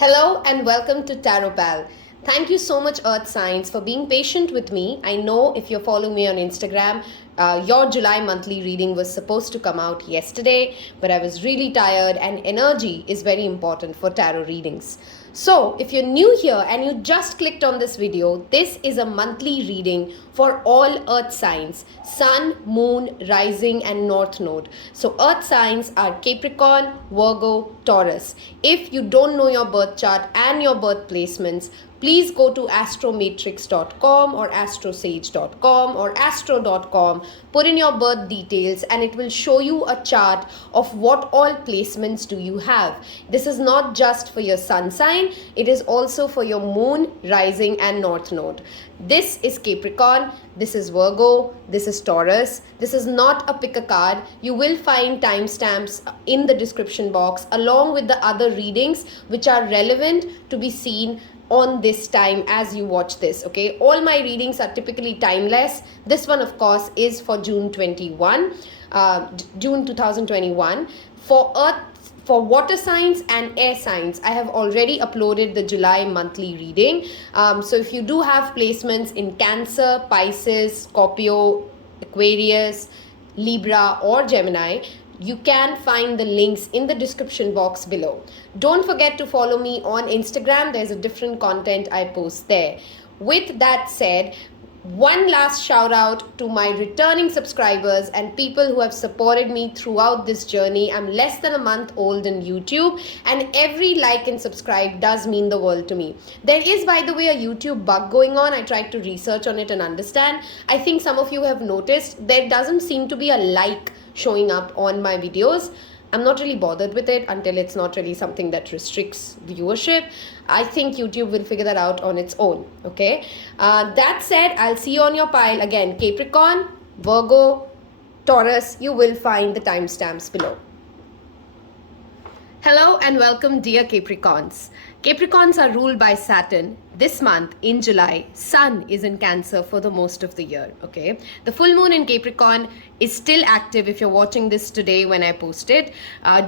Hello and welcome to Tarot Pal. Thank you so much, Earth Signs, for being patient with me. I know if you're following me on Instagram, your July monthly reading was supposed to come out yesterday, but I was really tired, and energy is very important for tarot readings. So, if you're new here and you just clicked on this video, this is a monthly reading for all Earth signs, Sun, Moon, Rising, and North Node. So, Earth signs are Capricorn, Virgo, Taurus. If you don't know your birth chart and your birth placements, please go to astromatrix.com or astrosage.com or astro.com, put in your birth details, and it will show you a chart of what all placements do you have. This is not just for your sun sign, it is also for your moon, rising, and north node. This is Capricorn, this is Virgo, this is Taurus. This is not a pick a card. You will find timestamps in the description box along with the other readings which are relevant to be seen on this time as you watch this. Okay, all my readings are typically timeless. This one, of course, is for June 2021. For water signs and air signs, I have already uploaded the July monthly reading. So if you do have placements in Cancer, Pisces, Scorpio, Aquarius, Libra, or Gemini, you can find the links in the description box below. Don't forget to follow me on Instagram. There's a different content I post there. With that said, one last shout out to my returning subscribers and people who have supported me throughout this journey. I'm less than a month old in YouTube, and every like and subscribe does mean the world to me. There is, by the way, a YouTube bug going on. I tried to research on it and understand. I think some of you have noticed there doesn't seem to be a like showing up on my videos. I'm not really bothered with it until it's not really something that restricts viewership. I think YouTube will figure that out on its own. Okay. That said, I'll see you on your pile again. Capricorn, Virgo, Taurus. You will find the timestamps below. Hello and welcome, dear Capricorns. Capricorns are ruled by Saturn. This month in July, Sun is in Cancer for the most of the year. Okay, the full moon in Capricorn is still active. If you're watching this today when I post it,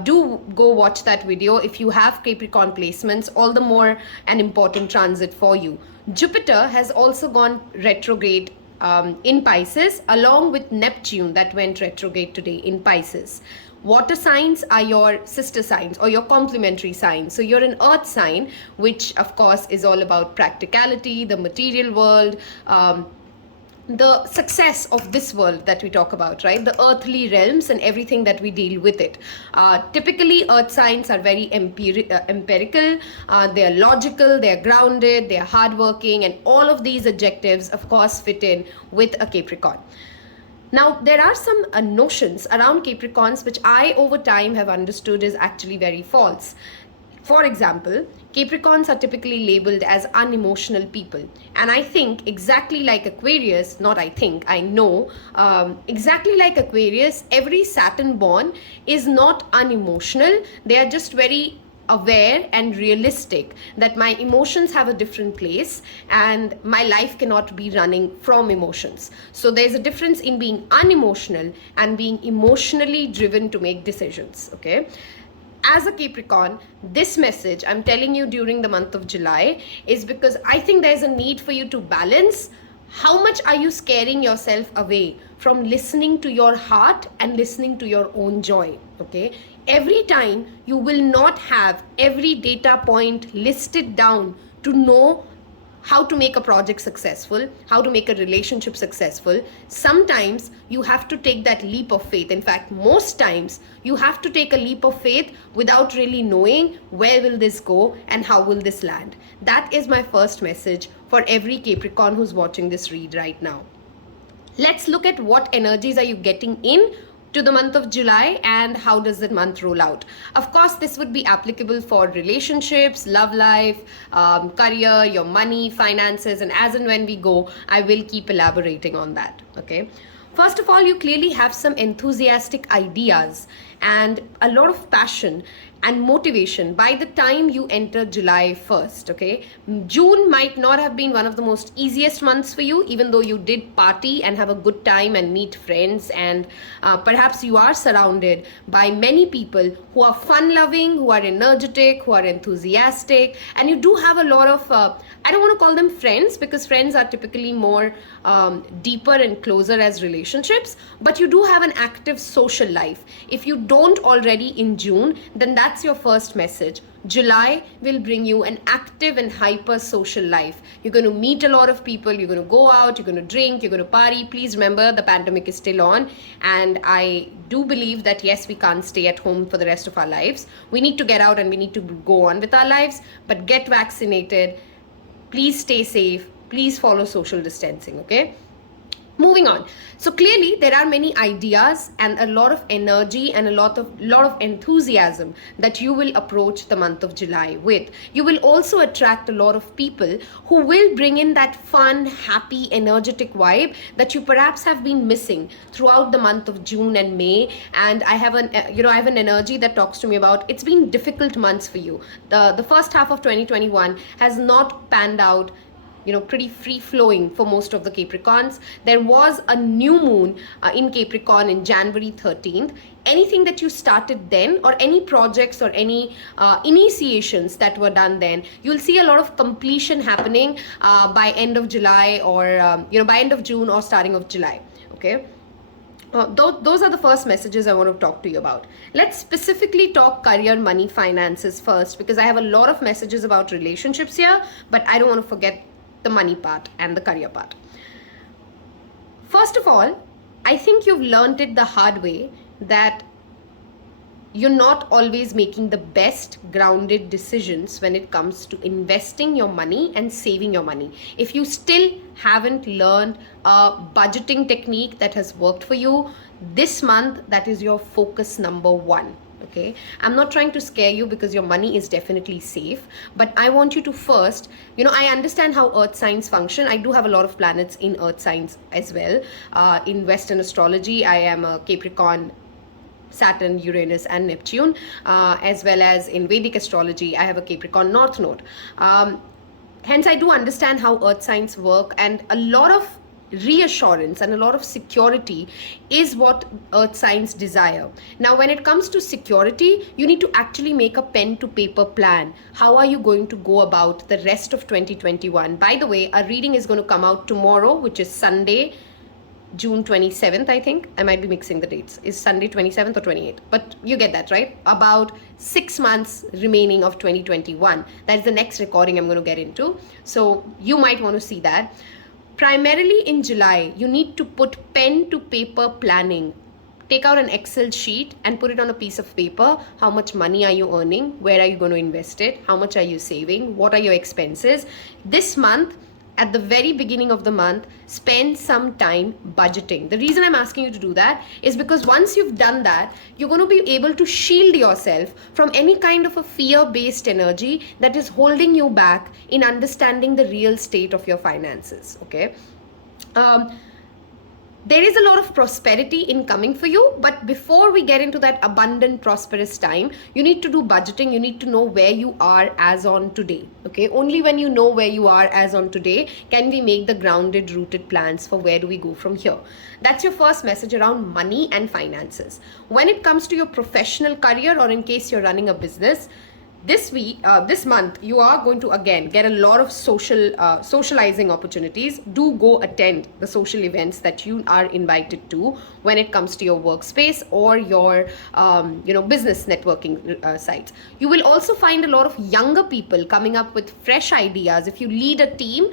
do go watch that video. If you have Capricorn placements, all the more an important transit for you. Jupiter has also gone retrograde in Pisces, along with Neptune that went retrograde today in Pisces. Water signs are your sister signs or your complementary signs. So you're an earth sign, which of course is all about practicality, the material world, the success of this world that we talk about, right? The earthly realms and everything that we deal with it. Typically, earth signs are very empirical, they are logical, they are grounded, they are hardworking, and all of these adjectives, of course, fit in with a Capricorn. Now, there are some notions around Capricorns which I over time have understood is actually very false. For example, Capricorns are typically labeled as unemotional people. And I think exactly like Aquarius, not I think, I know, exactly like Aquarius, every Saturn born is not unemotional. They are just very aware and realistic that my emotions have a different place and my life cannot be running from emotions. So there's a difference in being unemotional and being emotionally driven to make decisions. Okay, as a Capricorn, this message I'm telling you during the month of July is because I think there's a need for you to balance. How much are you scaring yourself away from listening to your heart and listening to your own joy? Okay, every time you will not have every data point listed down to know how to make a project successful, how to make a relationship successful. Sometimes you have to take that leap of faith. In fact, most times you have to take a leap of faith without really knowing where will this go and how will this land. That is my first message for every Capricorn who's watching this read right now. Let's look at what energies are you getting in to the month of July and how does the month roll out. Of course, this would be applicable for relationships, love life, career, your money, finances, and as and when we go, I will keep elaborating on that. Okay. First of all, you clearly have some enthusiastic ideas and a lot of passion and motivation by the time you enter July 1st, okay? June might not have been one of the most easiest months for you, even though you did party and have a good time and meet friends, and perhaps you are surrounded by many people who are fun-loving, who are energetic, who are enthusiastic, and you do have a lot of, I don't want to call them friends, because friends are typically more deeper and closer as relationships, but you do have an active social life. If you don't already in June, then that's your first message. July will bring you an active and hyper social life. You're going to meet a lot of people, you're going to go out, you're going to drink, you're going to party. Please remember, the pandemic is still on, and I do believe that yes, we can't stay at home for the rest of our lives. We need to get out and we need to go on with our lives, but get vaccinated. Please stay safe. Please follow social distancing, okay? Moving on. So clearly there are many ideas and a lot of energy and a lot of enthusiasm that you will approach the month of July with. You will also attract a lot of people who will bring in that fun, happy, energetic vibe that you perhaps have been missing throughout the month of June and May. And I have an energy that talks to me about it's been difficult months for you. The first half of 2021 has not panned out pretty free-flowing for most of the Capricorns. There was a new moon in Capricorn in January 13th. Anything that you started then, or any projects or any initiations that were done then, you'll see a lot of completion happening by end of July, or by end of June or starting of July, okay? Those are the first messages I want to talk to you about. Let's specifically talk career, money, finances first, because I have a lot of messages about relationships here, but I don't want to forget the money part and the career part. First of all, I think you've learned it the hard way that you're not always making the best grounded decisions when it comes to investing your money and saving your money. If you still haven't learned a budgeting technique that has worked for you, this month, that is your focus number one. Okay, I'm not trying to scare you, because your money is definitely safe, but I want you to first, I understand how earth signs function. I do have a lot of planets in earth signs as well. In Western astrology, I am a Capricorn, Saturn, Uranus and Neptune, as well as in Vedic astrology, I have a Capricorn North Node. Hence, I do understand how earth signs work, and a lot of reassurance and a lot of security is what earth signs desire. Now, when it comes to security, you need to actually make a pen to paper plan. How are you going to go about the rest of 2021? By the way, a reading is going to come out tomorrow, which is Sunday, June 27th, I think. I might be mixing the dates. Is Sunday 27th or 28th? But you get that, right? About 6 months remaining of 2021. That is the next recording I'm going to get into. So you might want to see that. Primarily in July, you need to put pen to paper planning. Take out an Excel sheet and put it on a piece of paper. How much money are you earning? Where are you going to invest it? How much are you saving? What are your expenses? This month, at the very beginning of the month, spend some time budgeting. The reason I'm asking you to do that is because once you've done that, you're going to be able to shield yourself from any kind of a fear-based energy that is holding you back in understanding the real state of your finances, okay? There is a lot of prosperity incoming for you, but before we get into that abundant, prosperous time, you need to do budgeting. You need to know where you are as on today, okay? Only when you know where you are as on today can we make the grounded, rooted plans for where do we go from here. That's your first message around money and finances. When it comes to your professional career, or in case you're running a business, this month, you are going to again get a lot of socializing opportunities. Do go attend the social events that you are invited to when it comes to your workspace or your business networking sites. You will also find a lot of younger people coming up with fresh ideas. If you lead a team,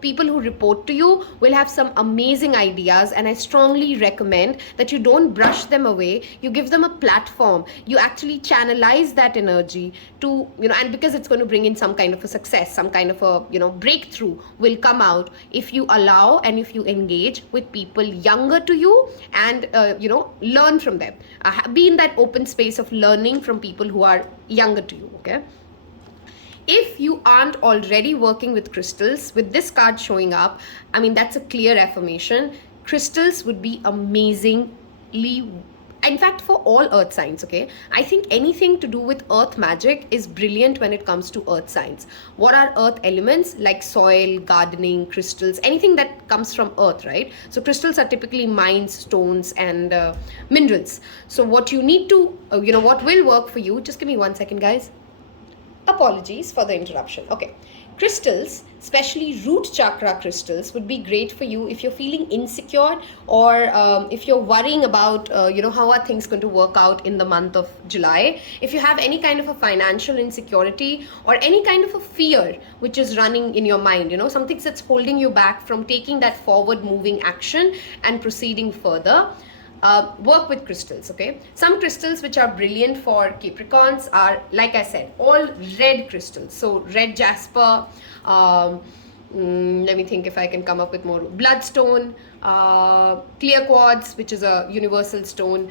people who report to you will have some amazing ideas, and I strongly recommend that you don't brush them away. You give them a platform. You actually channelize that energy to, and because it's going to bring in some kind of a success, some kind of a, breakthrough will come out if you allow and if you engage with people younger to you and, learn from them. Be in that open space of learning from people who are younger to you, okay? If you aren't already working with crystals, with this card showing up, that's a clear affirmation. Crystals would be amazingly, In fact, for all earth signs, okay, I think anything to do with earth magic is brilliant when it comes to earth signs. What are earth elements? Like soil, gardening, crystals, anything that comes from earth, right? So crystals are typically mines, stones, and minerals. So what you need to, what will work for you, just give me 1 second, guys. Apologies for the interruption. Okay. Crystals, especially root chakra crystals, would be great for you if you're feeling insecure, or if you're worrying about, how are things going to work out in the month of July. If you have any kind of a financial insecurity or any kind of a fear which is running in your mind, something that's holding you back from taking that forward moving action and proceeding further. Work with crystals, okay? Some crystals which are brilliant for Capricorns are, like I said, all red crystals. So red jasper, let me think if I can come up with more. Bloodstone, clear quartz, which is a universal stone.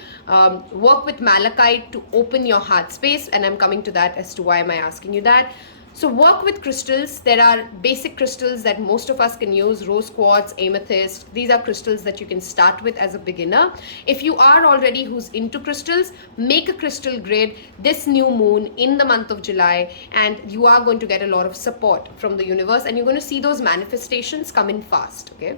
Work with malachite to open your heart space, and I'm coming to that as to why am I asking you that. So work with crystals. There are basic crystals that most of us can use: rose quartz, amethyst. These are crystals that you can start with as a beginner. If you are already who's into crystals, make a crystal grid this new moon in the month of July, and you are going to get a lot of support from the universe, and you're going to see those manifestations come in fast, okay?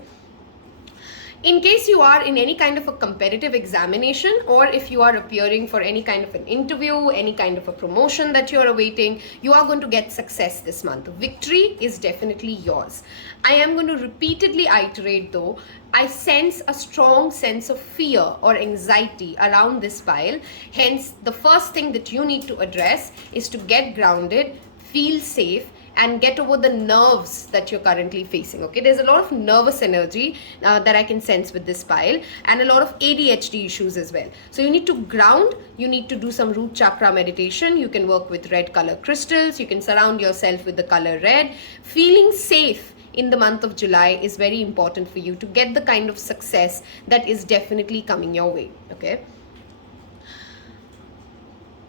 In case you are in any kind of a competitive examination, or if you are appearing for any kind of an interview, any kind of a promotion that you are awaiting, you are going to get success this month. Victory is definitely yours. I am going to repeatedly iterate though, I sense a strong sense of fear or anxiety around this pile. Hence, the first thing that you need to address is to get grounded, feel safe, and get over the nerves that you're currently facing, okay? There's a lot of nervous energy that I can sense with this pile, and a lot of ADHD issues as well. So you need to ground, you need to do some root chakra meditation, you can work with red color crystals, you can surround yourself with the color red. Feeling safe in the month of July is very important for you to get the kind of success that is definitely coming your way, okay?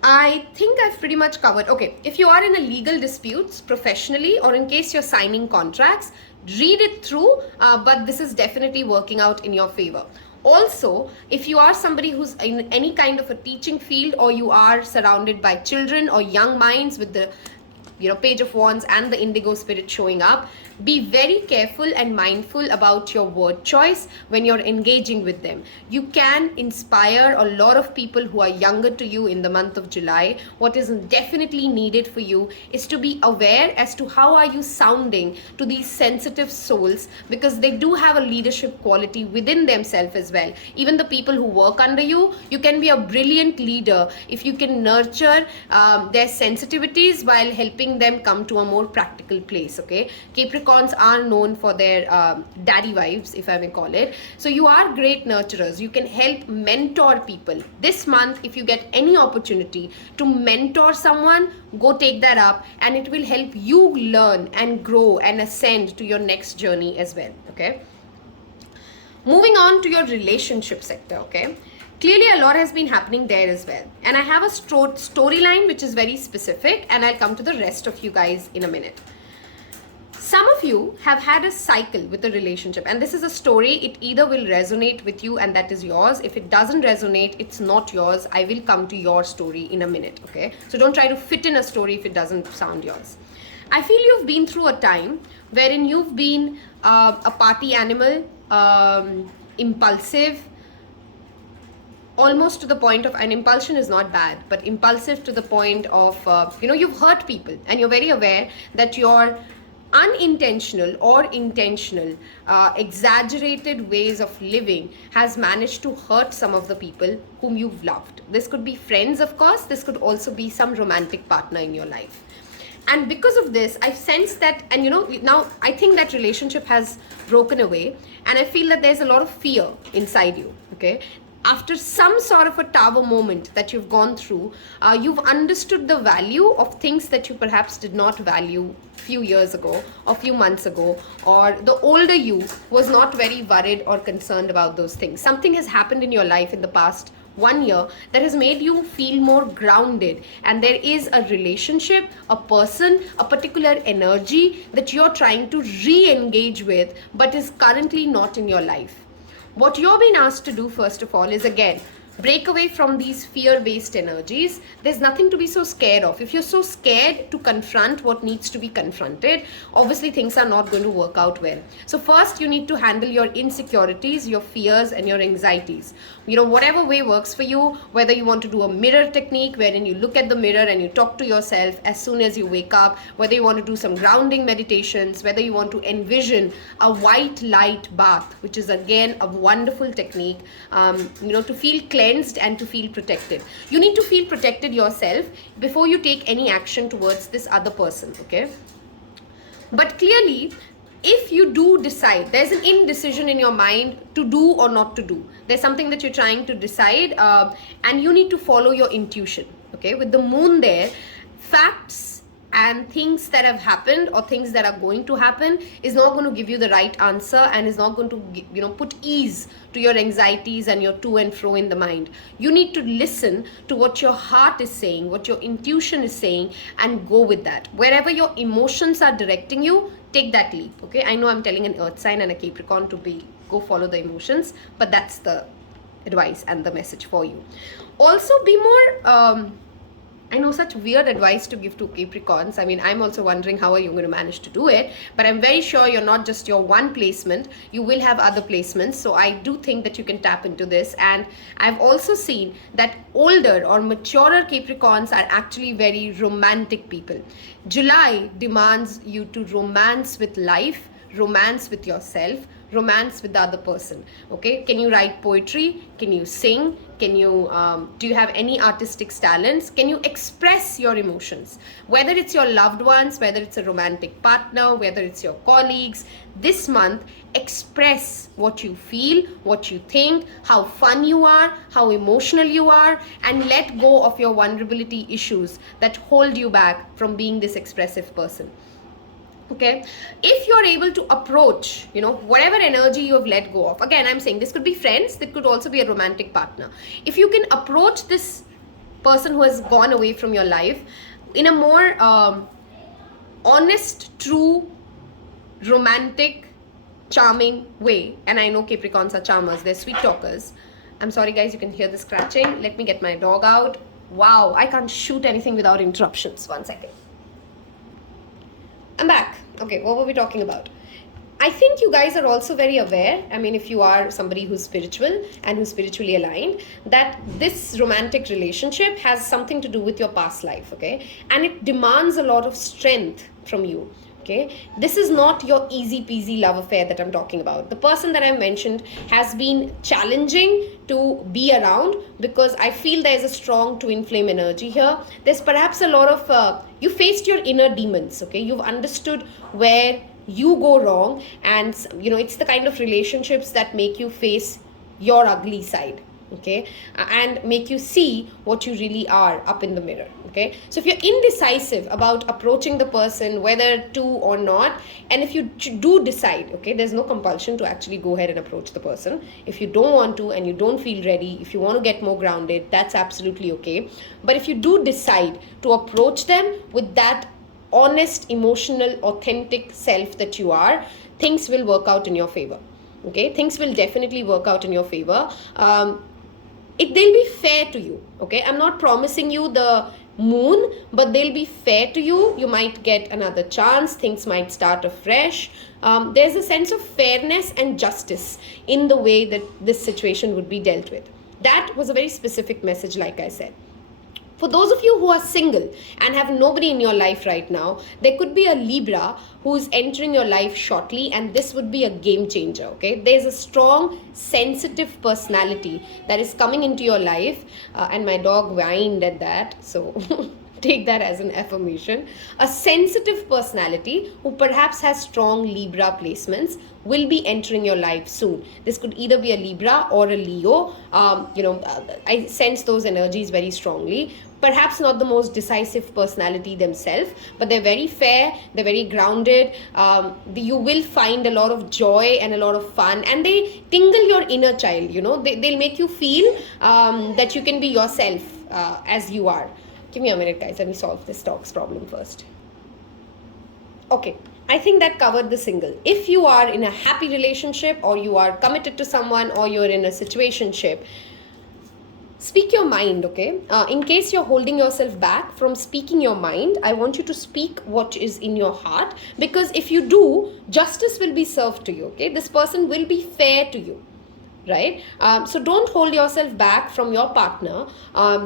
I think I've pretty much covered. Okay, if you are in a legal disputes professionally, or in case you're signing contracts, read it through, but this is definitely working out in your favor. Also, if you are somebody who's in any kind of a teaching field, or you are surrounded by children or young minds with the Page of Wands and the indigo spirit showing up, be very careful and mindful about your word choice when you're engaging with them. You can inspire a lot of people who are younger to you in the month of July. What is definitely needed for you is to be aware as to how are you sounding to these sensitive souls, because they do have a leadership quality within themselves as well. Even the people who work under you, you can be a brilliant leader if you can nurture their sensitivities while helping them come to a more practical place, okay? Capricorns are known for their daddy vibes, if I may call it. So you are great nurturers. You can help mentor people. This month, if you get any opportunity to mentor someone, go take that up, and it will help you learn and grow and ascend to your next journey as well, okay? Moving on to your relationship sector, okay? Clearly, a lot has been happening there as well. And I have a storyline which is very specific, and I'll come to the rest of you guys in a minute. Some of you have had a cycle with a relationship, and this is a story. It either will resonate with you and that is yours. If it doesn't resonate, it's not yours. I will come to your story in a minute, okay? So don't try to fit in a story if it doesn't sound yours. I feel you've been through a time wherein you've been a party animal, impulsive, almost to the point of, and impulsion is not bad, but impulsive to the point of, you've hurt people, and you're very aware that your unintentional or intentional exaggerated ways of living has managed to hurt some of the people whom you've loved. This could be friends, of course. This could also be some romantic partner in your life. And because of this, I've sensed that, and now I think that relationship has broken away, and I feel that there's a lot of fear inside you, okay? After some sort of a tower moment that you've gone through, you've understood the value of things that you perhaps did not value a few years ago, or few months ago, or the older you was not very worried or concerned about those things. Something has happened in your life in the past 1 year that has made you feel more grounded, and there is a relationship, a person, a particular energy that you're trying to re-engage with but is currently not in your life. What you're being asked to do, first of all, is again break away from these fear-based energies. There's nothing to be so scared of. If you're so scared to confront what needs to be confronted, obviously things are not going to work out well. So first you need to handle your insecurities, your fears, and your anxieties. Whatever way works for you, whether you want to do a mirror technique wherein you look at the mirror and you talk to yourself as soon as you wake up, whether you want to do some grounding meditations, whether you want to envision a white light bath, which is again a wonderful technique, to feel cleansed and to feel protected. You need to feel protected yourself before you take any action towards this other person, okay? But clearly, if you do decide, there's an indecision in your mind to do or not to do. There's something that you're trying to decide, and you need to follow your intuition, okay? With the moon there, facts and things that have happened or things that are going to happen is not going to give you the right answer, and is not going to put ease to your anxieties and your to and fro in the mind. You need to listen to what your heart is saying, what your intuition is saying, and go with that. Wherever your emotions are directing you, take that leap, okay? I know I'm telling an earth sign and a Capricorn to go follow the emotions, but that's the advice and the message for you. Also, be more I know such weird advice to give to Capricorns. I mean, I'm also wondering how are you going to manage to do it, but I'm very sure you're not just your one placement. You will have other placements. So I do think that you can tap into this. And I've also seen that older or maturer Capricorns are actually very romantic people. July demands you to romance with life, romance with yourself, romance with the other person, okay? Can you write poetry? Can you sing? Can you do you have any artistic talents? Can you express your emotions? Whether it's your loved ones, whether it's a romantic partner, whether it's your colleagues, this month express what you feel, what you think, how fun you are, how emotional you are, and let go of your vulnerability issues that hold you back from being this expressive person. Okay, if you're able to approach, whatever energy you have let go of, again, I'm saying this could be friends, that could also be a romantic partner. If you can approach this person who has gone away from your life in a more honest, true, romantic, charming way, and I know Capricorns are charmers, they're sweet talkers. I'm sorry guys, you can hear the scratching. Let me get my dog out. Wow, I can't shoot anything without interruptions. 1 second. I'm back. Okay, what were we talking about? I think you guys are also very aware, I mean, if you are somebody who's spiritual and who's spiritually aligned, that this romantic relationship has something to do with your past life, okay? And it demands a lot of strength from you, okay? This is not your easy peasy love affair that I'm talking about. The person that I mentioned has been challenging to be around because I feel there's a strong twin flame energy here. There's perhaps a lot of, you faced your inner demons, okay? You've understood where you go wrong, and it's the kind of relationships that make you face your ugly side, okay, and make you see what you really are up in the mirror, okay? So if you're indecisive about approaching the person, whether to or not, and if you do decide, okay, there's no compulsion to actually go ahead and approach the person. If you don't want to and you don't feel ready, if you want to get more grounded, that's absolutely okay. But if you do decide to approach them with that honest, emotional, authentic self that you are, things will work out in your favor, okay? Things will definitely work out in your favor. They'll be fair to you, okay? I'm not promising you the moon, but they'll be fair to you. You might get another chance. Things might start afresh. There's a sense of fairness and justice in the way that this situation would be dealt with. That was a very specific message, like I said. For those of you who are single and have nobody in your life right now, there could be a Libra who is entering your life shortly, and this would be a game changer, okay? There's a strong, sensitive personality that is coming into your life, and my dog whined at that, so take that as an affirmation. A sensitive personality who perhaps has strong Libra placements will be entering your life soon. This could either be a Libra or a Leo. I sense those energies very strongly. Perhaps not the most decisive personality themselves, but they're very fair, they're very grounded. You will find a lot of joy and a lot of fun, and they tingle your inner child, they'll make you feel that you can be yourself as you are. Give me a minute, guys. Let me solve this dog's problem first. Okay, I think that covered the single. If you are in a happy relationship, or you are committed to someone, or you're in a situationship, Speak your mind, okay? In case you're holding yourself back from speaking your mind, I want you to speak what is in your heart, because if you do, justice will be served to you, okay? This person will be fair to you, right? So don't hold yourself back from your partner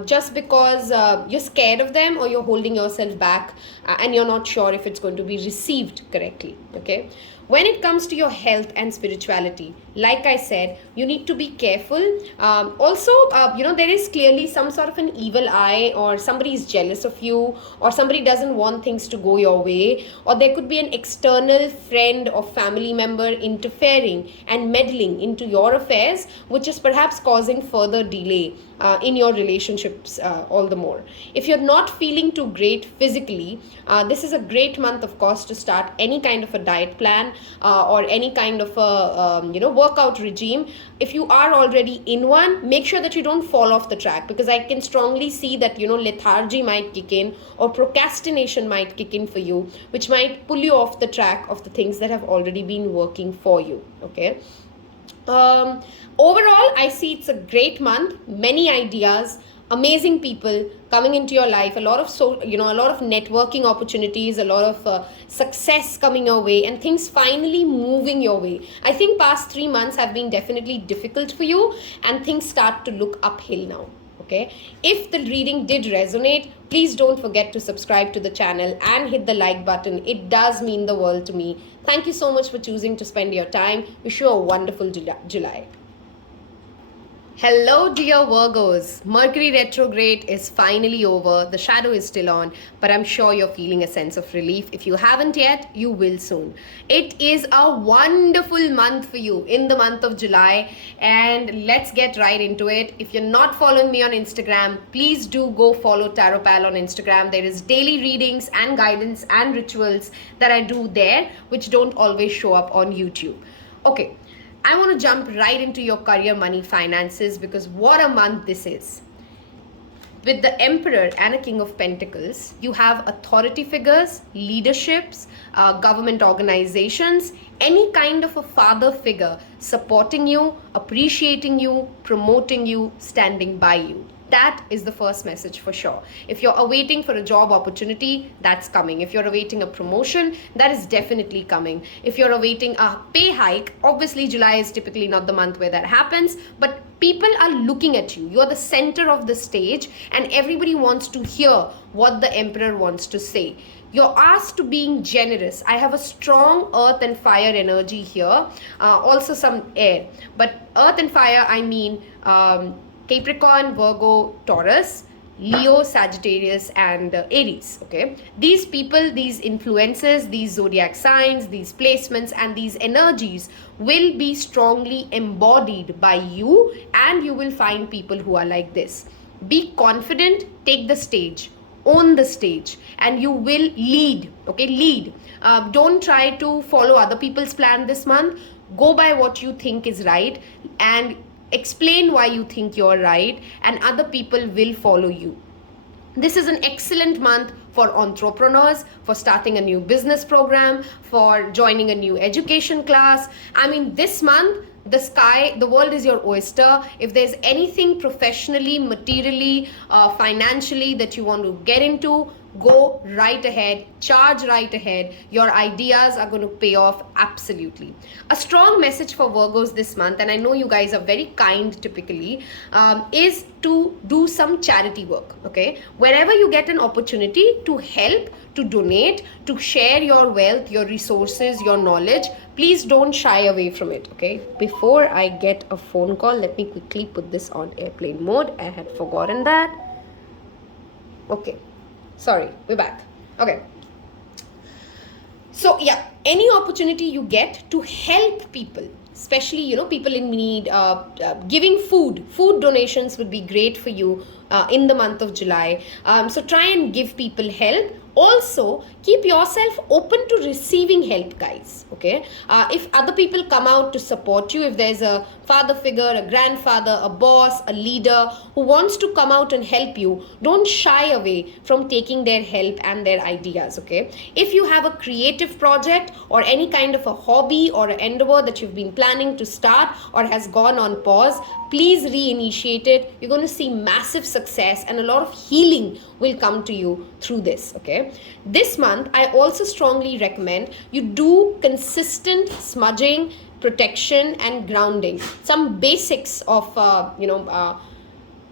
just because you're scared of them, or you're holding yourself back and you're not sure if it's going to be received correctly, okay? When it comes to your health and spirituality, like I said, you need to be careful. Also, there is clearly some sort of an evil eye, or somebody is jealous of you, or somebody doesn't want things to go your way, or there could be an external friend or family member interfering and meddling into your affairs, which is perhaps causing further delay in your relationships all the more. If you're not feeling too great physically, this is a great month, of course, to start any kind of a diet plan or any kind of a workout regime. If you are already in one, make sure that you don't fall off the track, because I can strongly see that lethargy might kick in, or procrastination might kick in for you, which might pull you off the track of the things that have already been working for you, okay? Overall, I see it's a great month, many ideas, amazing people coming into your life, a lot of networking opportunities, a lot of success coming your way, and things finally moving your way. I think past 3 months have been definitely difficult for you, and things start to look uphill now. Okay, if the reading did resonate, please don't forget to subscribe to the channel and hit the like button. It does mean the world to me. Thank you so much for choosing to spend your time. Wish you a wonderful July. Hello dear Virgos, Mercury retrograde is finally over. The shadow is still on, but I'm sure you're feeling a sense of relief. If you haven't yet, you will soon. It is a wonderful month for you in the month of July, and let's get right into it. If you're not following me on Instagram, please do go follow Tarot Pal on Instagram. There is daily readings and guidance and rituals that I do there, which don't always show up on YouTube. Okay, I want to jump right into your career, money, finances, because what a month this is. With the Emperor and a King of Pentacles, you have authority figures, leaderships, government organizations, any kind of a father figure supporting you, appreciating you, promoting you, standing by you. That is the first message for sure. If you're awaiting for a job opportunity, that's coming. If you're awaiting a promotion, that is definitely coming. If you're awaiting a pay hike, obviously July is typically not the month where that happens, but people are looking at you. You're the center of the stage, and everybody wants to hear what the Emperor wants to say. You're asked to being generous. I have a strong earth and fire energy here, also some air. But earth and fire, I mean Capricorn, Virgo, Taurus, Leo, Sagittarius, and Aries, okay? These people, these influences, these zodiac signs, these placements, and these energies will be strongly embodied by you, and you will find people who are like this. Be confident, take the stage, own the stage, and you will lead, okay? Lead. Don't try to follow other people's plan this month. Go by what you think is right, and explain why you think you're right, and other people will follow you. This is an excellent month for entrepreneurs, for starting a new business program, for joining a new education class. I mean, this month, the world is your oyster. If there's anything professionally, materially, financially that you want to get into, go right ahead, charge right ahead. Your ideas are going to pay off absolutely. A strong message for Virgos this month, and I know you guys are very kind typically, is to do some charity work, okay? Wherever you get an opportunity to help, to donate, to share your wealth, your resources, your knowledge, please don't shy away from it, okay? Before I get a phone call, let me quickly put this on airplane mode. I had forgotten that. Okay. Sorry, we're back. Okay. So yeah, any opportunity you get to help people, especially, people in need, giving food donations would be great for you in the month of July. So try and give people help. Also, keep yourself open to receiving help, guys. Okay, if other people come out to support you, if there's a father figure, a grandfather, a boss, a leader who wants to come out and help you, don't shy away from taking their help and their ideas. Okay, if you have a creative project or any kind of a hobby or an endeavor that you've been planning to start or has gone on pause, please reinitiate it. You're going to see massive success and a lot of healing will come to you through this. Okay, this month I also strongly recommend you do consistent smudging, protection and grounding. Some basics of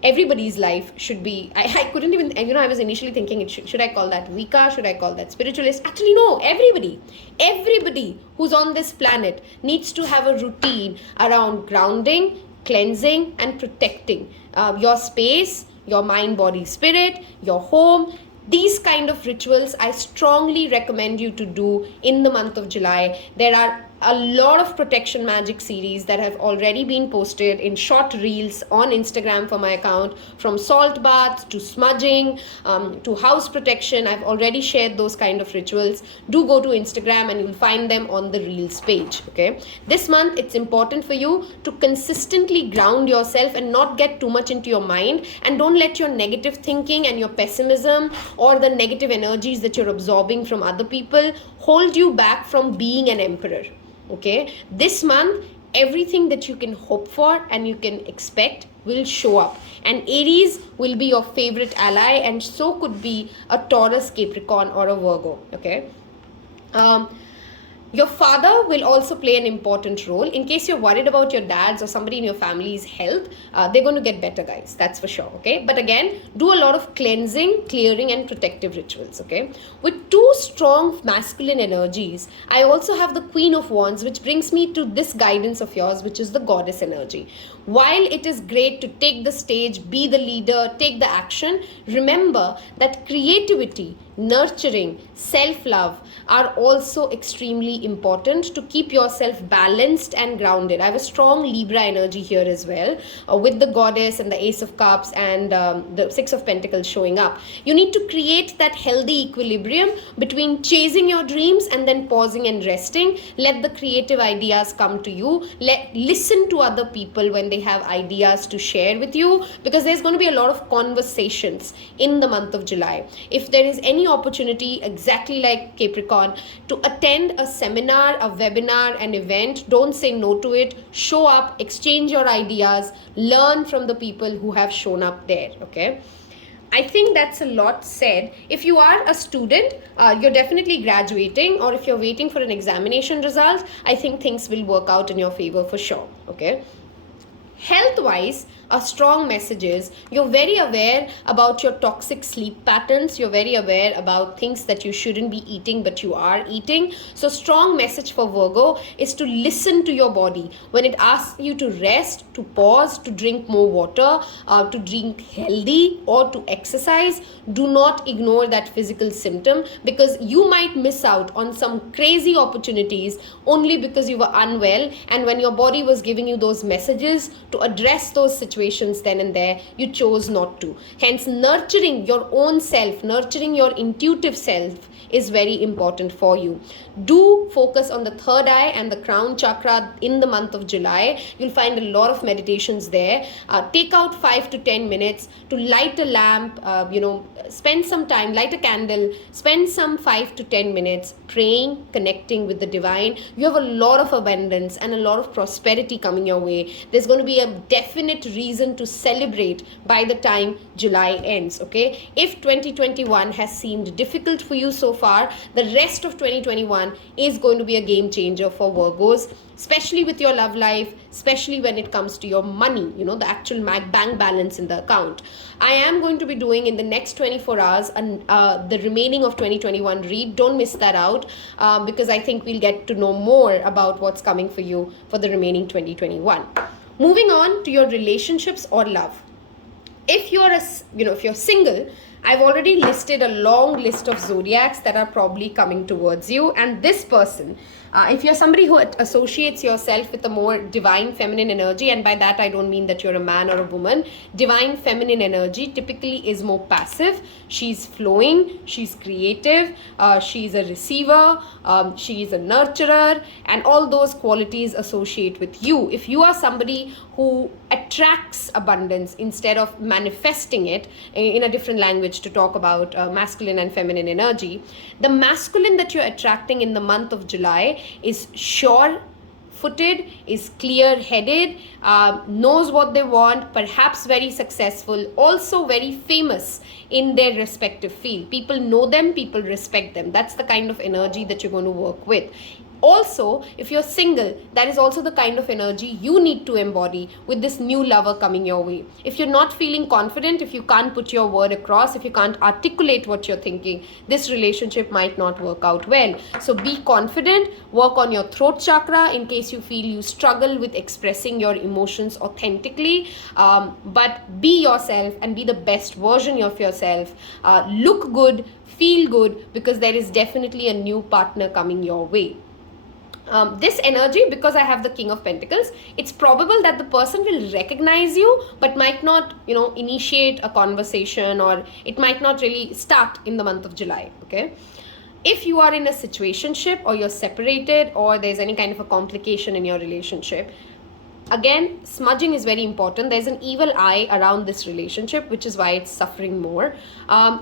everybody's life should be, I couldn't even, I was initially thinking should I call that Vika, should I call that spiritualist? Actually no, everybody who's on this planet needs to have a routine around grounding, cleansing and protecting your space, your mind, body, spirit, your home. These kind of rituals I strongly recommend you to do in the month of July. There are a lot of protection magic series that have already been posted in short reels on Instagram for my account, from salt baths to smudging to house protection. I've already shared those kind of rituals. Do go to Instagram and you'll find them on the reels page. Okay, this month it's important for you to consistently ground yourself and not get too much into your mind, and don't let your negative thinking and your pessimism or the negative energies that you're absorbing from other people hold you back from being an emperor. Okay, this month everything that you can hope for and you can expect will show up, and Aries will be your favorite ally, and so could be a Taurus, Capricorn or a Virgo. Okay, your father will also play an important role. In case you're worried about your dad's or somebody in your family's health, they're going to get better, guys. That's for sure. Okay. But again, do a lot of cleansing, clearing and protective rituals. Okay. With two strong masculine energies, I also have the Queen of Wands, which brings me to this guidance of yours, which is the goddess energy. While it is great to take the stage, be the leader, take the action, remember that creativity, nurturing, self-love are also extremely important to keep yourself balanced and grounded. I have a strong Libra energy here as well, with the goddess and the Ace of Cups and the Six of Pentacles showing up. You need to create that healthy equilibrium between chasing your dreams and then pausing and resting. Let the creative ideas come to you. Listen to other people when they have ideas to share with you, because there's going to be a lot of conversations in the month of July. If there is any opportunity, exactly like Capricorn, to attend a seminar, a webinar, an event, don't say no to it. Show up, exchange your ideas, learn from the people who have shown up there. Okay, I think that's a lot said. If you are a student, you're definitely graduating, or if you're waiting for an examination result, I think things will work out in your favor for sure. Okay, health-wise, a strong message is you're very aware about your toxic sleep patterns. You're very aware about things that you shouldn't be eating, but you are eating. So strong message for Virgo is to listen to your body. When it asks you to rest, to pause, to drink more water, to drink healthy or to exercise, do not ignore that physical symptom, because you might miss out on some crazy opportunities only because you were unwell, and when your body was giving you those messages to address those situations then and there, you chose not to. Hence, nurturing your own self, nurturing your intuitive self is very important for you. Do focus on the third eye and the crown chakra in the month of July. You'll find a lot of meditations there. Take out 5 to 10 minutes to light a lamp, spend some time, light a candle, spend some 5 to 10 minutes praying, connecting with the divine. You have a lot of abundance and a lot of prosperity coming your way. There's going to be a definite reason to celebrate by the time July ends. Okay, if 2021 has seemed difficult for you so far, the rest of 2021 is going to be a game changer for Virgos, especially with your love life, especially when it comes to your money, the actual bank balance in the account. I am going to be doing in the next 24 hours the remaining of 2021 read. Don't miss that out, because I think we'll get to know more about what's coming for you for the remaining 2021. Moving on to your relationships or love. If you're if you're single, I've already listed a long list of zodiacs that are probably coming towards you. And this person, if you're somebody who associates yourself with a more divine feminine energy, and by that I don't mean that you're a man or a woman, divine feminine energy typically is more passive. She's flowing, she's creative, she's a receiver, she's a nurturer, and all those qualities associate with you. If you are somebody who attracts abundance instead of manifesting it, in a different language to talk about masculine and feminine energy, the masculine that you're attracting in the month of July is sure-footed, is clear-headed, knows what they want, perhaps very successful, also very famous in their respective field. People know them, people respect them. That's the kind of energy that you're going to work with. Also, if you're single, that is also the kind of energy you need to embody with this new lover coming your way. If you're not feeling confident, if you can't put your word across, if you can't articulate what you're thinking, this relationship might not work out well. So be confident, work on your throat chakra in case you feel you struggle with expressing your emotions authentically. But be yourself and be the best version of yourself. Look good, feel good, because there is definitely a new partner coming your way. This energy, because I have the King of Pentacles, it's probable that the person will recognize you but might not, initiate a conversation, or it might not really start in the month of July, okay? If you are in a situationship, or you're separated, or there's any kind of a complication in your relationship, again, smudging is very important. There's an evil eye around this relationship, which is why it's suffering more.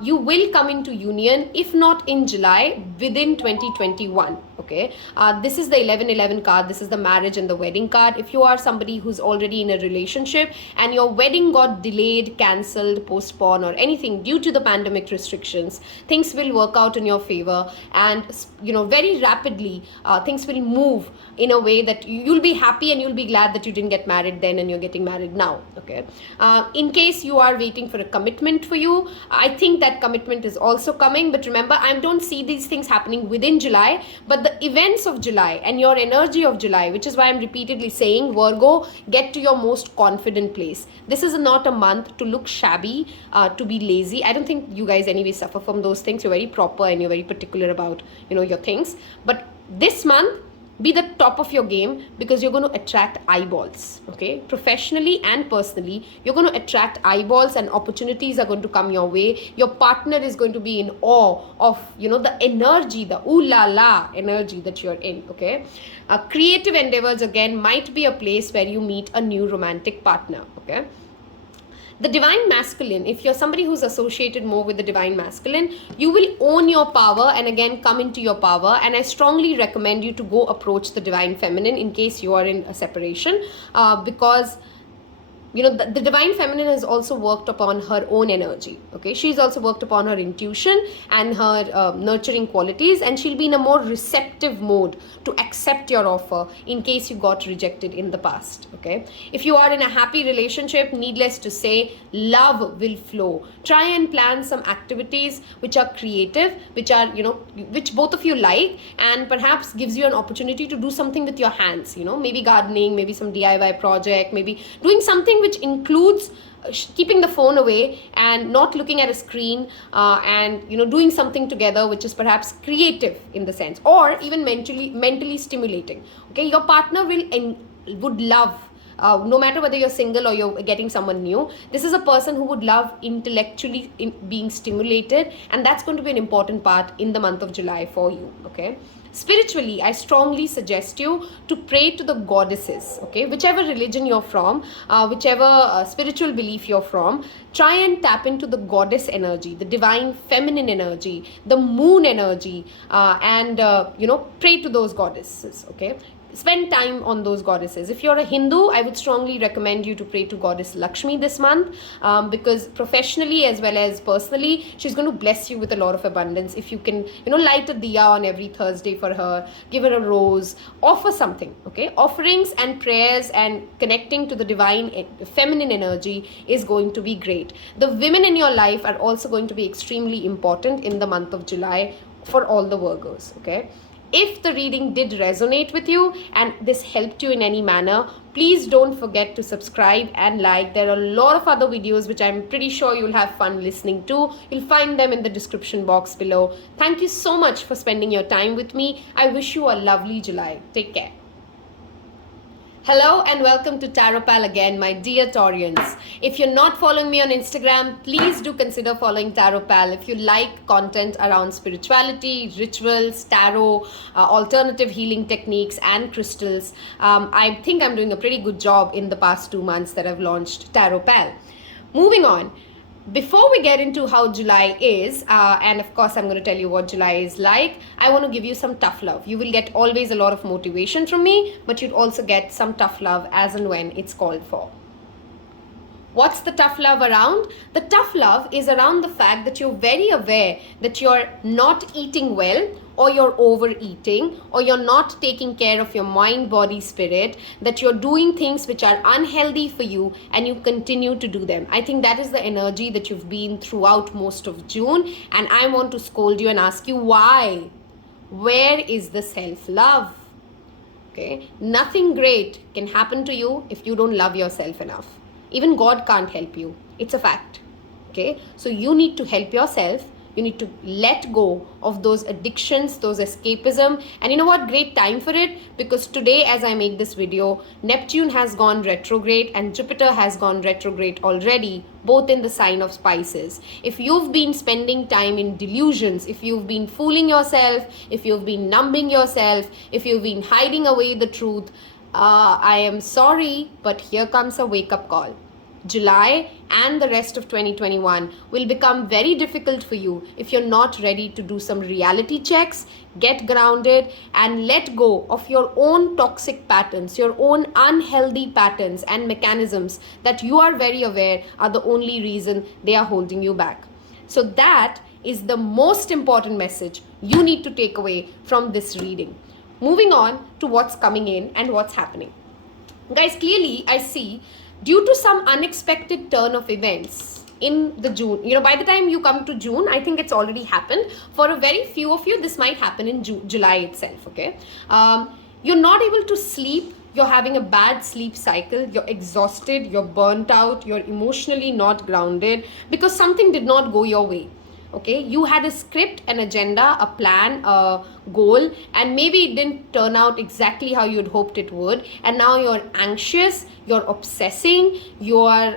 You will come into union, if not in July, within 2021. Okay, this is the 1111 card. This is the marriage and the wedding card. If you are somebody who's already in a relationship and your wedding got delayed, cancelled, postponed, or anything due to the pandemic restrictions, things will work out in your favor, and very rapidly things will move in a way that you'll be happy and you'll be glad that you didn't get married then and you're getting married now. Okay, in case you are waiting for a commitment for you, I think that commitment is also coming. But remember, I don't see these things happening within July, but the events of July and your energy of July, which is why I'm repeatedly saying, Virgo, get to your most confident place. This is not a month to look shabby, to be lazy. I don't think you guys anyway suffer from those things. You're very proper and you're very particular about your things. But this month, be the top of your game, because you're going to attract eyeballs. Okay, professionally and personally, you're going to attract eyeballs, and opportunities are going to come your way. Your partner is going to be in awe of the energy, the ooh la la energy that you're in. Okay, creative endeavors again might be a place where you meet a new romantic partner. Okay. The divine masculine, if you're somebody who's associated more with the divine masculine, you will own your power and again come into your power. And I strongly recommend you to go approach the divine feminine in case you are in a separation, because the divine feminine has also worked upon her own energy. Okay, she's also worked upon her intuition and her nurturing qualities, and she'll be in a more receptive mode to accept your offer in case you got rejected in the past. Okay, if you are in a happy relationship, needless to say, love will flow. Try and plan some activities which are creative, which are which both of you like, and perhaps gives you an opportunity to do something with your hands. Maybe gardening, maybe some DIY project, maybe doing something which includes keeping the phone away and not looking at a screen, and doing something together which is perhaps creative in the sense, or even mentally stimulating. Okay, your partner would love, no matter whether you're single or you're getting someone new, this is a person who would love intellectually being stimulated, and that's going to be an important part in the month of July for you. Okay, spiritually, I strongly suggest you to pray to the goddesses. Okay, whichever religion you're from, whichever spiritual belief you're from, try and tap into the goddess energy, the divine feminine energy, the moon energy, and pray to those goddesses. Okay, spend time on those goddesses. If you're a Hindu, I would strongly recommend you to pray to goddess Lakshmi this month, because professionally as well as personally, she's going to bless you with a lot of abundance. If you can light a diya on every Thursday for her, give her a rose, offer something. Okay, offerings and prayers and connecting to the divine feminine energy is going to be great. The women in your life are also going to be extremely important in the month of July for all the Virgos. Okay, If the reading did resonate with you and this helped you in any manner, please don't forget to subscribe and like. There are a lot of other videos which I'm pretty sure you'll have fun listening to. You'll find them in the description box below. Thank you so much for spending your time with me. I wish you a lovely July. Take care. Hello and welcome to Tarot Pal again, my dear Taurians. If you're not following me on Instagram, please do consider following Tarot Pal. If you like content around spirituality, rituals, tarot, alternative healing techniques and crystals, I think I'm doing a pretty good job in the past 2 months that I've launched Tarot Pal. Moving on. Before we get into how July is, and of course I'm going to tell you what July is like, I want to give you some tough love. You will get always a lot of motivation from me, but you'd also get some tough love as and when it's called for. What's the tough love around? The tough love is around the fact that you're very aware that you're not eating well, or you're overeating, or you're not taking care of your mind, body, spirit, that you're doing things which are unhealthy for you and you continue to do them. I think that is the energy that you've been throughout most of June, and I want to scold you and ask you why. Where is the self-love? Okay, nothing great can happen to you if you don't love yourself enough. Even God can't help you. It's a fact. Okay, so you need to help yourself. You need to let go of those addictions, those escapism. And you know what? Great time for it, because today as I make this video, Neptune has gone retrograde and Jupiter has gone retrograde already, both in the sign of Pisces. If you've been spending time in delusions, if you've been fooling yourself, if you've been numbing yourself, if you've been hiding away the truth, I am sorry, but here comes a wake-up call. July and the rest of 2021 will become very difficult for you if you're not ready to do some reality checks, get grounded, and let go of your own toxic patterns, your own unhealthy patterns and mechanisms that you are very aware are the only reason they are holding you back. So that is the most important message you need to take away from this reading. Moving on to what's coming in and what's happening. Guys, clearly I see, due to some unexpected turn of events in the June, by the time you come to June, I think it's already happened. For a very few of you, this might happen in July itself, okay? You're not able to sleep. You're having a bad sleep cycle. You're exhausted. You're burnt out. You're emotionally not grounded because something did not go your way. Okay, you had a script, an agenda, a plan, a goal, and maybe it didn't turn out exactly how you'd hoped it would. And now you're anxious, you're obsessing, you're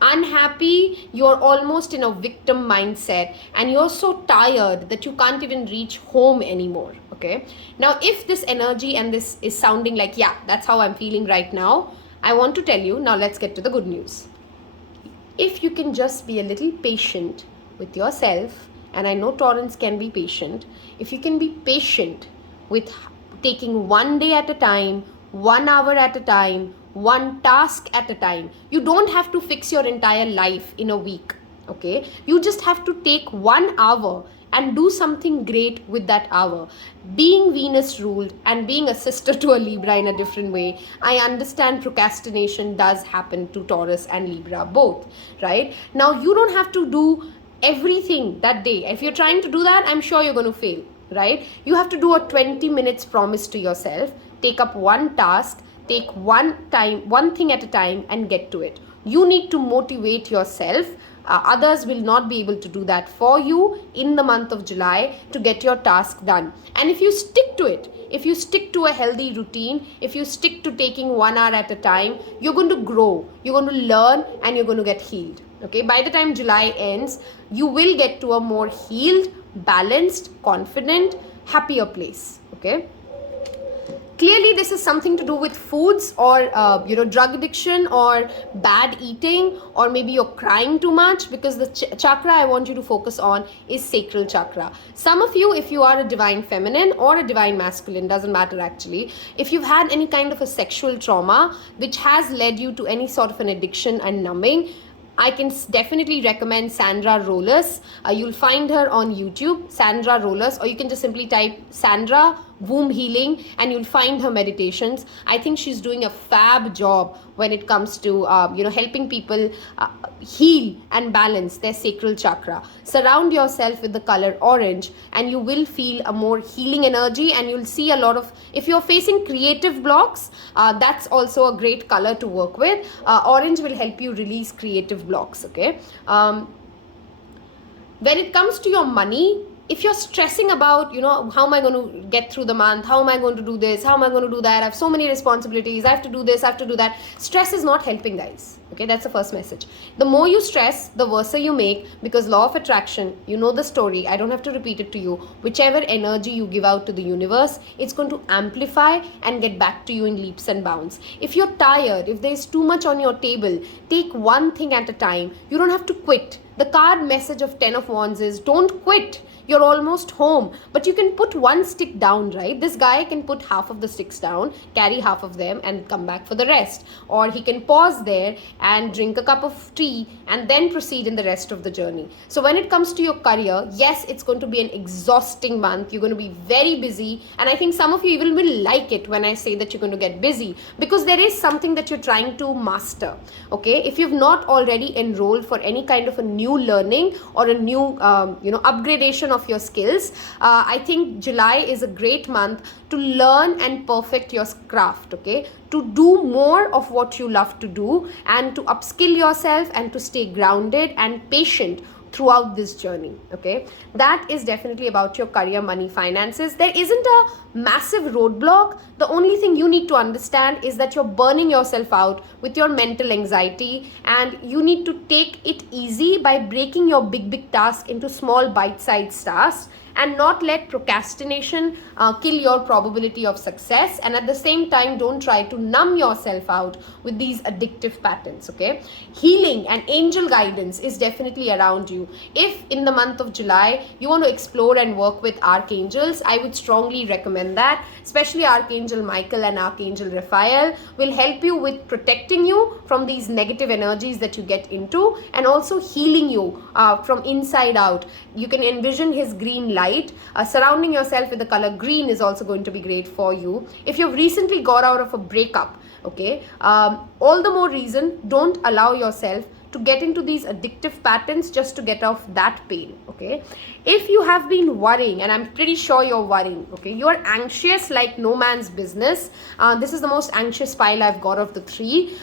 unhappy, you're almost in a victim mindset, and you're so tired that you can't even reach home anymore. Okay, now if this energy and this is sounding like, yeah, that's how I'm feeling right now, I want to tell you, now let's get to the good news. If you can just be a little patient with yourself, and I know Taurans can be patient, if you can be patient with taking one day at a time, 1 hour at a time, one task at a time. You don't have to fix your entire life in a week, okay? You just have to take 1 hour and do something great with that hour. Being Venus ruled and being a sister to a Libra in a different way, I understand procrastination does happen to Taurus and Libra both, right? Now, you don't have to do everything that day. If you're trying to do that, I'm sure you're going to fail, right? You have to do a 20 minutes promise to yourself. Take up one task, take one thing at a time and get to it. You need to motivate yourself. Others will not be able to do that for you in the month of July to get your task done. And if you stick to it, if you stick to a healthy routine, if you stick to taking 1 hour at a time, you're going to grow, you're going to learn, and you're going to get healed. Okay, by the time July ends, you will get to a more healed, balanced, confident, happier place. Okay. Clearly, this is something to do with foods or, drug addiction or bad eating, or maybe you're crying too much, because the chakra I want you to focus on is sacral chakra. Some of you, if you are a divine feminine or a divine masculine, doesn't matter actually, if you've had any kind of a sexual trauma which has led you to any sort of an addiction and numbing, I can definitely recommend Sandra Rollers. You'll find her on YouTube, Sandra Rollers, or you can just simply type Sandra womb healing and you'll find her meditations. I think she's doing a fab job when it comes to helping people heal and balance their sacral chakra. Surround yourself with the color orange and you will feel a more healing energy, and you'll see a lot of, if you're facing creative blocks, that's also a great color to work with. Orange will help you release creative blocks. Okay, when it comes to your money, if you're stressing about, how am I going to get through the month, how am I going to do this, how am I going to do that, I have so many responsibilities, I have to do this, I have to do that, stress is not helping, guys. Okay, that's the first message. The more you stress, the worse you make, because law of attraction, you know the story, I don't have to repeat it to you. Whichever energy you give out to the universe, it's going to amplify and get back to you in leaps and bounds. If you're tired, if there's too much on your table, take one thing at a time. You don't have to quit. The card message of 10 of Wands is don't quit. You're almost home, but you can put one stick down, right? This guy can put half of the sticks down, carry half of them and come back for the rest. Or he can pause there and drink a cup of tea and then proceed in the rest of the journey. So when it comes to your career, yes, it's going to be an exhausting month. You're going to be very busy. And I think some of you even will like it when I say that you're going to get busy, because there is something that you're trying to master. Okay, if you've not already enrolled for any kind of a new learning or a new, upgradation of your skills, I think July is a great month to learn and perfect your craft. Okay, to do more of what you love to do and to upskill yourself and to stay grounded and patient throughout this journey. Okay, that is definitely about your career, money, finances. There isn't a massive roadblock. The only thing you need to understand is that you're burning yourself out with your mental anxiety, and you need to take it easy by breaking your big tasks into small bite-sized tasks and not let procrastination kill your probability of success. And at the same time, don't try to numb yourself out with these addictive patterns. Okay, healing and angel guidance is definitely around you. If in the month of July you want to explore and work with archangels, I would strongly recommend that. Especially Archangel Michael and Archangel Raphael will help you with protecting you from these negative energies that you get into, and also healing you from inside out. You can envision his green light. Surrounding yourself with the color green is also going to be great for you. If you've recently got out of a breakup, okay, all the more reason, don't allow yourself to get into these addictive patterns just to get off that pain. Okay, if you have been worrying, and I'm pretty sure you're worrying, okay, you're anxious like no man's business. This is the most anxious pile I've got of the three.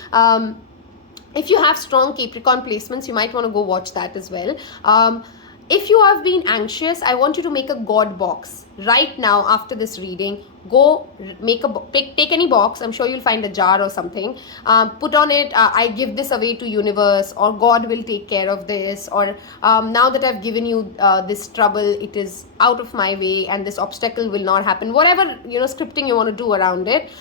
If you have strong Capricorn placements, you might want to go watch that as well. If you have been anxious, I want you to make a God box right now after this reading. Go make take any box. I'm sure you'll find a jar or something. Put on it, I give this away to universe, or God will take care of this, or now that I've given you this trouble, it is out of my way and this obstacle will not happen. Whatever, scripting you want to do around it.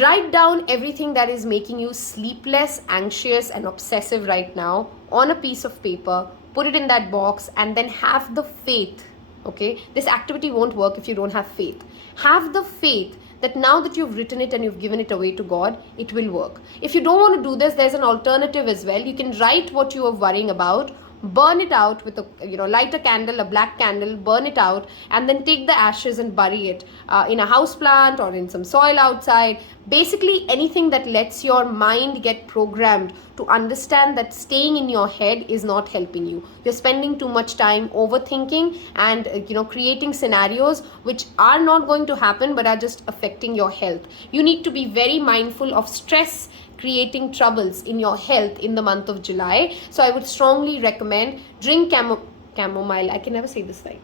Write down everything that is making you sleepless, anxious and obsessive right now on a piece of paper. Put it in that box and then have the faith. Okay, this activity won't work if you don't have faith. Have the faith that now that you've written it and you've given it away to God, it will work. If you don't want to do this, there's an alternative as well. You can write what you are worrying about, burn it out with a, light a candle, a black candle, burn it out, and then take the ashes and bury it in a house plant or in some soil outside. Basically anything that lets your mind get programmed to understand that staying in your head is not helping you. You're spending too much time overthinking and creating scenarios which are not going to happen but are just affecting your health. You need to be very mindful of stress creating troubles in your health in the month of July. So I would strongly recommend drink chamomile, I can never say this right,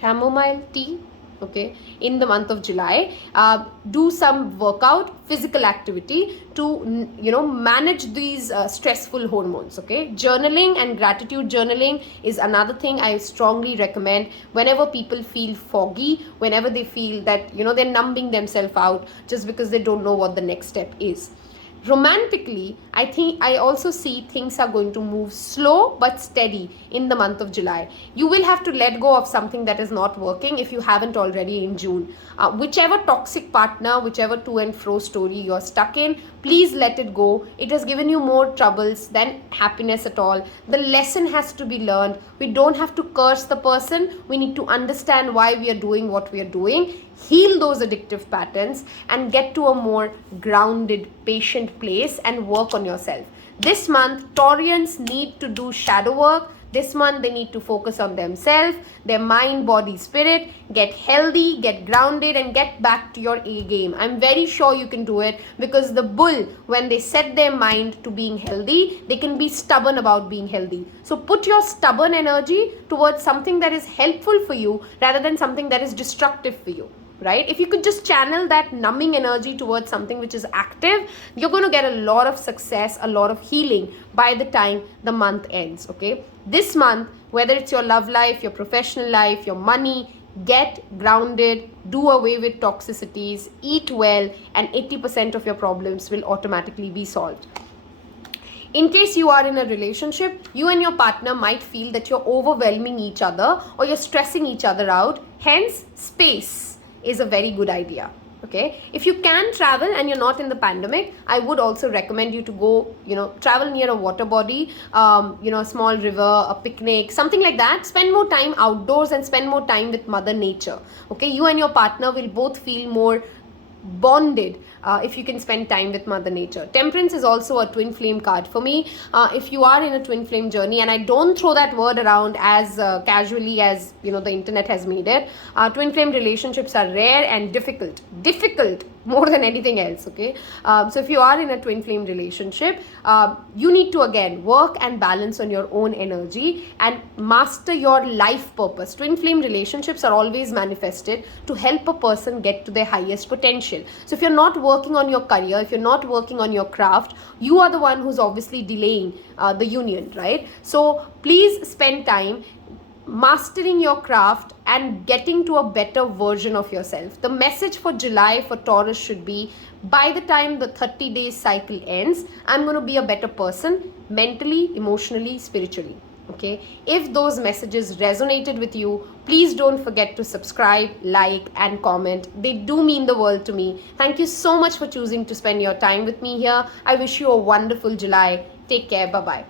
chamomile tea, okay, in the month of July. Do some workout, physical activity to manage these stressful hormones. Okay, journaling and gratitude journaling is another thing I strongly recommend whenever people feel foggy, whenever they feel that they're numbing themselves out just because they don't know what the next step is. Romantically, I also see things are going to move slow but steady in the month of July. You will have to let go of something that is not working if you haven't already in June. Whichever toxic partner, whichever to and fro story you're stuck in, please let it go. It has given you more troubles than happiness at all. The lesson has to be learned. We don't have to curse the person. We need to understand why we are doing what we are doing, heal those addictive patterns, and get to a more grounded, patient place and work on yourself. This month, Taurians need to do shadow work. This month, they need to focus on themselves, their mind, body, spirit, get healthy, get grounded, and get back to your A game. I'm very sure you can do it, because the bull, when they set their mind to being healthy, they can be stubborn about being healthy. So put your stubborn energy towards something that is helpful for you rather than something that is destructive for you. Right? If you could just channel that numbing energy towards something which is active, you're going to get a lot of success, a lot of healing by the time the month ends. Okay? This month, whether it's your love life, your professional life, your money, get grounded, do away with toxicities, eat well, and 80% of your problems will automatically be solved. In case you are in a relationship, you and your partner might feel that you're overwhelming each other or you're stressing each other out. Hence, space is a very good idea. Okay, if you can travel and you're not in the pandemic, I would also recommend you to go, travel near a water body, a small river, a picnic, something like that. Spend more time outdoors and spend more time with Mother Nature. Okay, you and your partner will both feel more bonded if you can spend time with Mother Nature. Temperance is also a twin flame card for me. If you are in a twin flame journey, and I don't throw that word around as casually as the internet has made it, twin flame relationships are rare and difficult more than anything else. Okay, so if you are in a twin flame relationship, you need to again work and balance on your own energy and master your life purpose. Twin flame relationships are always manifested to help a person get to their highest potential. So if you're not working on your career, if you're not working on your craft, you are the one who's obviously delaying the union, right? So please spend time mastering your craft and getting to a better version of yourself. The message for July for Taurus should be, by the time the 30-day cycle ends, I'm going to be a better person mentally, emotionally, spiritually. Okay, if those messages resonated with you, please don't forget to subscribe, like, and comment. They do mean the world to me. Thank you so much for choosing to spend your time with me here. I wish you a wonderful July. Take care. Bye-bye.